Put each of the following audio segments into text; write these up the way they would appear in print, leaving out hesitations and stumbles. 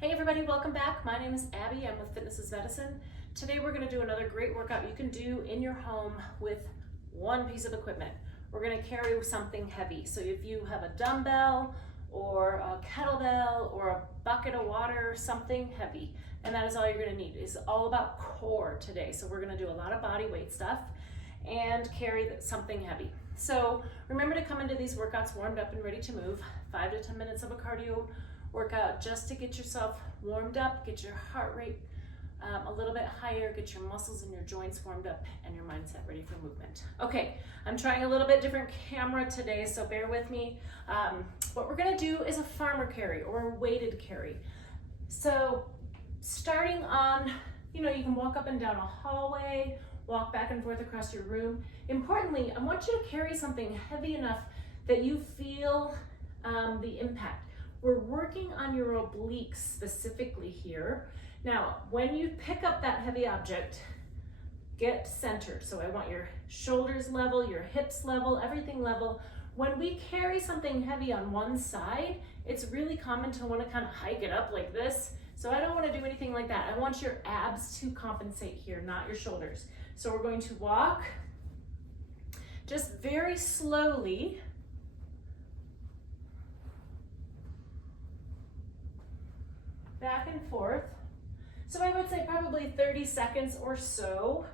Hey everybody, welcome back. My name is Abby. I'm with Fitness is Medicine. Today we're going to do another great workout you can do in your home with one piece of equipment. We're going to carry something heavy. So if you have a dumbbell or a kettlebell or a bucket of water, something heavy, and that is all you're going to need. It's all about core today. So we're going to do a lot of body weight stuff and carry something heavy. So remember to come into these workouts warmed up and ready to move. 5 to 10 minutes of a cardio workout just to get yourself warmed up, get your heart rate a little bit higher, get your muscles and your joints warmed up and your mindset ready for movement. Okay, I'm trying a little bit different camera today, so bear with me. What we're gonna do is a farmer carry or a weighted carry. So starting on, you can walk up and down a hallway, walk back and forth across your room. Importantly, I want you to carry something heavy enough that you feel the impact. We're working on your obliques specifically here. Now, when you pick up that heavy object, get centered. So I want your shoulders level, your hips level, everything level. When we carry something heavy on one side, it's really common to want to kind of hike it up like this. So I don't want to do anything like that. I want your abs to compensate here, not your shoulders. So we're going to walk just very slowly. Back and forth. So I would say probably 30 seconds or so,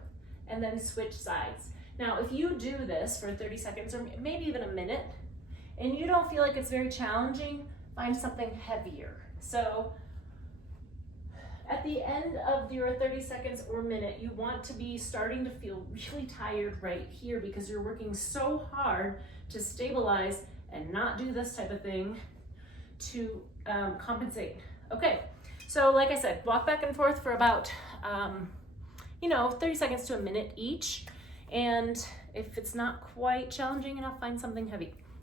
and then switch sides. Now, if you do this for 30 seconds or maybe even a minute, and you don't feel like it's very challenging, find something heavier. So at the end of your 30 seconds or minute, you want to be starting to feel really tired right here because you're working so hard to stabilize and not do this type of thing to compensate. Okay. So like I said, walk back and forth for about, 30 seconds to a minute each. And if it's not quite challenging enough, find something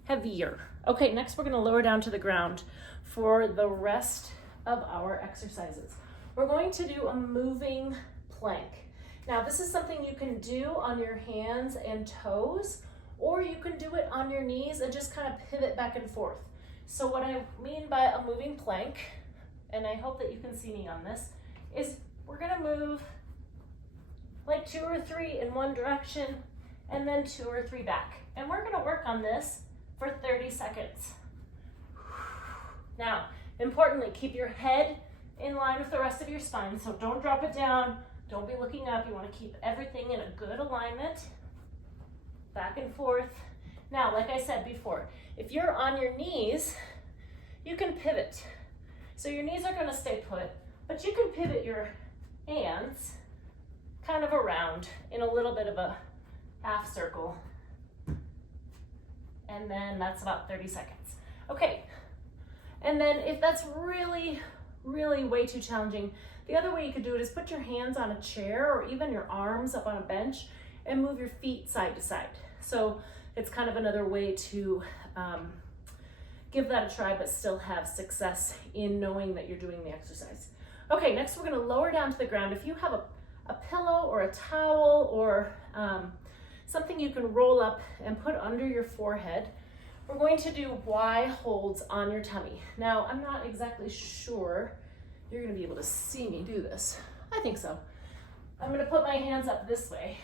heavier. Okay, next we're gonna lower down to the ground for the rest of our exercises. We're going to do a moving plank. Now this is something you can do on your hands and toes, or you can do it on your knees and just kind of pivot back and forth. So what I mean by a moving plank, and I hope that you can see me on this, is we're gonna move like 2 or 3 in one direction and then 2 or 3 back. And we're gonna work on this for 30 seconds. Now, importantly, keep your head in line with the rest of your spine, so don't drop it down, don't be looking up. You wanna keep everything in a good alignment, back and forth. Now, like I said before, if you're on your knees, you can pivot. So your knees are gonna stay put, but you can pivot your hands kind of around in a little bit of a half circle. And then that's about 30 seconds. Okay, and then if that's really, really way too challenging, the other way you could do it is put your hands on a chair or even your arms up on a bench and move your feet side to side. So it's kind of another way to give that a try, but still have success in knowing that you're doing the exercise. Okay, next we're gonna lower down to the ground. If you have a pillow or a towel or something you can roll up and put under your forehead, we're going to do Y holds on your tummy. Now, I'm not exactly sure you're gonna be able to see me do this. I think so. I'm gonna put my hands up this way.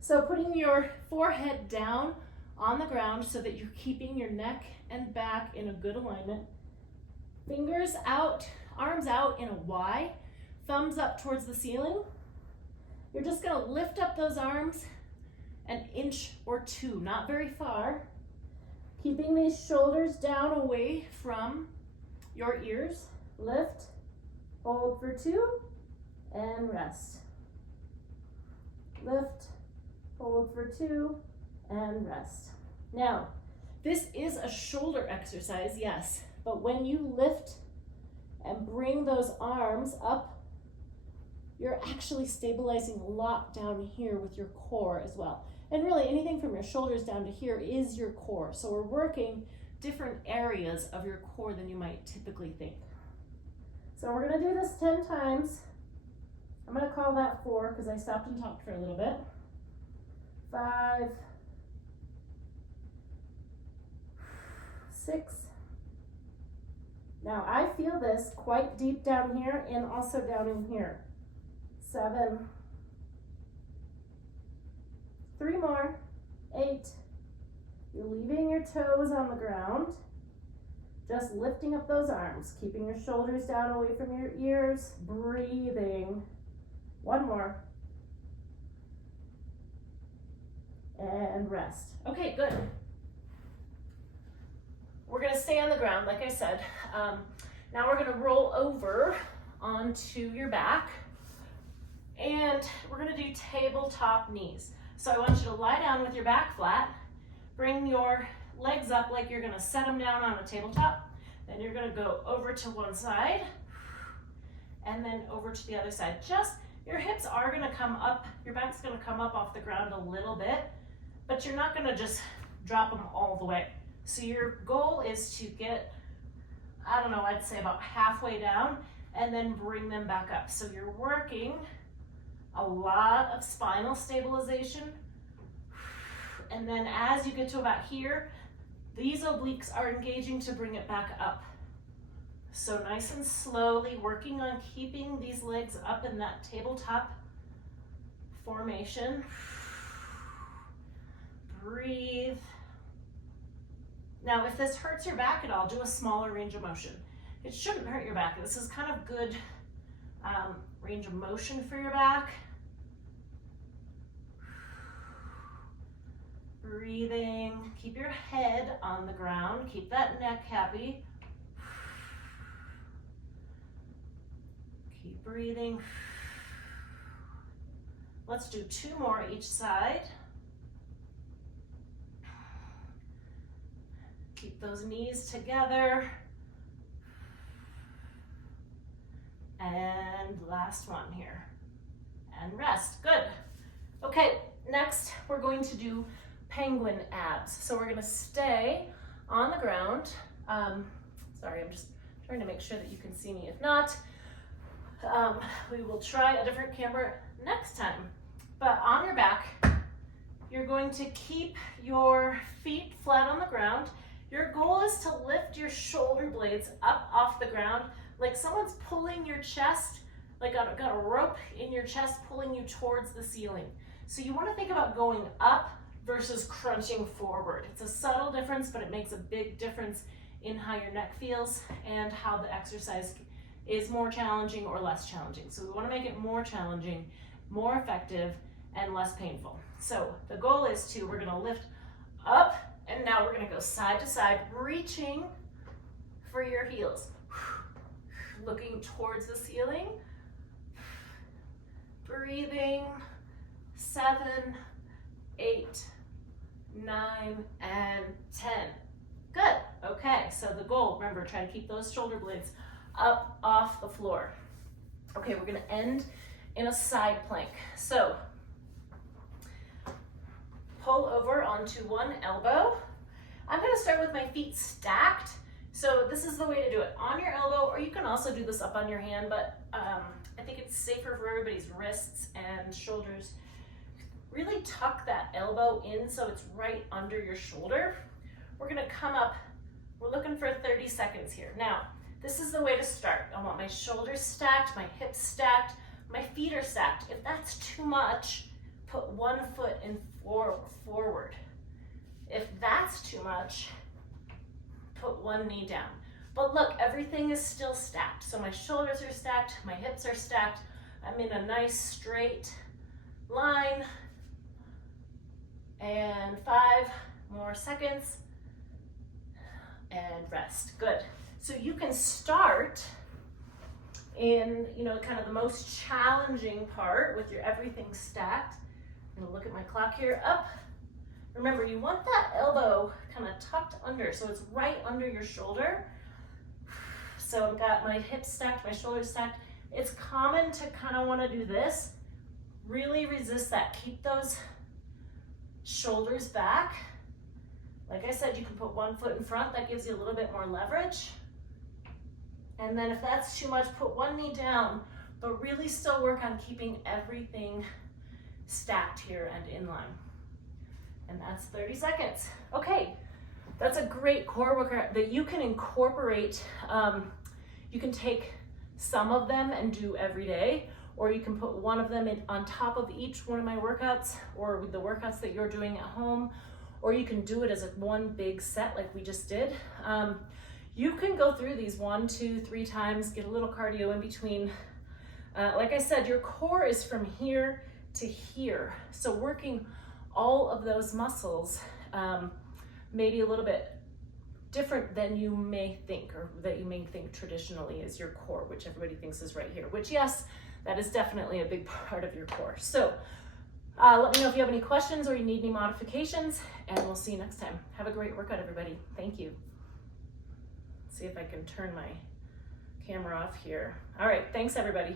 So putting your forehead down on the ground so that you're keeping your neck and back in a good alignment. Fingers out, arms out in a Y, thumbs up towards the ceiling. You're just gonna lift up those arms an inch or 2, not very far. Keeping these shoulders down away from your ears. Lift, hold for 2, and rest. Lift, hold for 2, and rest. Now, this is a shoulder exercise, yes, but when you lift and bring those arms up, you're actually stabilizing a lot down here with your core as well. And really anything from your shoulders down to here is your core. So we're working different areas of your core than you might typically think. So we're gonna do this 10 times. I'm gonna call that 4 because I stopped and talked for a little bit. 5, 6, Now I feel this quite deep down here and also down in here. 7, 3 more, 8. You're leaving your toes on the ground, just lifting up those arms, keeping your shoulders down away from your ears, breathing. 1 more. And rest. Okay, good. We're gonna stay on the ground, like I said. Now we're gonna roll over onto your back, and we're gonna do tabletop knees. So I want you to lie down with your back flat, bring your legs up like you're gonna set them down on a tabletop, then you're gonna go over to one side, and then over to the other side. Just, your hips are gonna come up, your back's gonna come up off the ground a little bit, but you're not gonna just drop them all the way. So your goal is to get, I don't know, I'd say about halfway down, and then bring them back up. So you're working a lot of spinal stabilization. And then as you get to about here, these obliques are engaging to bring it back up. So nice and slowly working on keeping these legs up in that tabletop formation. Breathe. Now, if this hurts your back at all, do a smaller range of motion. It shouldn't hurt your back. This is kind of good range of motion for your back. Breathing. Keep your head on the ground. Keep that neck happy. Keep breathing. Let's do 2 more each side. Keep those knees together. And last one here. And rest. Good. Okay, next we're going to do penguin abs. So we're going to stay on the ground. Sorry, I'm just trying to make sure that you can see me. If not, we will try a different camera next time. But on your back, you're going to keep your feet flat on the ground. Your goal is to lift your shoulder blades up off the ground, like someone's pulling your chest, like got a rope in your chest pulling you towards the ceiling. So you want to think about going up versus crunching forward. It's a subtle difference, but it makes a big difference in how your neck feels and how the exercise is more challenging or less challenging. So we want to make it more challenging, more effective, and less painful. So the goal is we're going to lift up, and now we're going to go side to side, reaching for your heels. Looking towards the ceiling. Breathing. 7, 8, 9, and 10. Good. Okay, so the goal, remember, try to keep those shoulder blades up off the floor. Okay, we're going to end in a side plank. So pull over onto one elbow. I'm going to start with my feet stacked. So this is the way to do it, on your elbow, or you can also do this up on your hand, but I think it's safer for everybody's wrists and shoulders. Really tuck that elbow in so it's right under your shoulder. We're going to come up. We're looking for 30 seconds here. Now, this is the way to start. I want my shoulders stacked, my hips stacked, my feet are stacked. If that's too much, put one foot in forward. If that's too much, put one knee down. But look, everything is still stacked. So my shoulders are stacked, my hips are stacked. I'm in a nice straight line. And 5 more seconds. And rest. Good. So you can start in, kind of the most challenging part with your everything stacked. I'm gonna look at my clock here. Up. Remember, you want that elbow kind of tucked under, so it's right under your shoulder. So I've got my hips stacked, my shoulders stacked. It's common to kind of want to do this. Really resist that. Keep those shoulders back. Like I said, you can put one foot in front. That gives you a little bit more leverage. And then if that's too much, put one knee down, but really still work on keeping everything stacked here and in line. And that's 30 seconds. Okay, That's a great core workout that you can incorporate. You can take some of them and do every day, or you can put one of them in on top of each one of my workouts, or the workouts that you're doing at home, or you can do it as one big set like we just did. You can go through these 1, 2, 3 times, get a little cardio in between. Like I said, your core is from here to here. So working all of those muscles, maybe a little bit different than you may think, or that you may think traditionally is your core, which everybody thinks is right here, which yes, that is definitely a big part of your core. So let me know if you have any questions or you need any modifications, and we'll see you next time. Have a great workout, everybody. Thank you. See if I can turn my camera off here. All right, thanks everybody.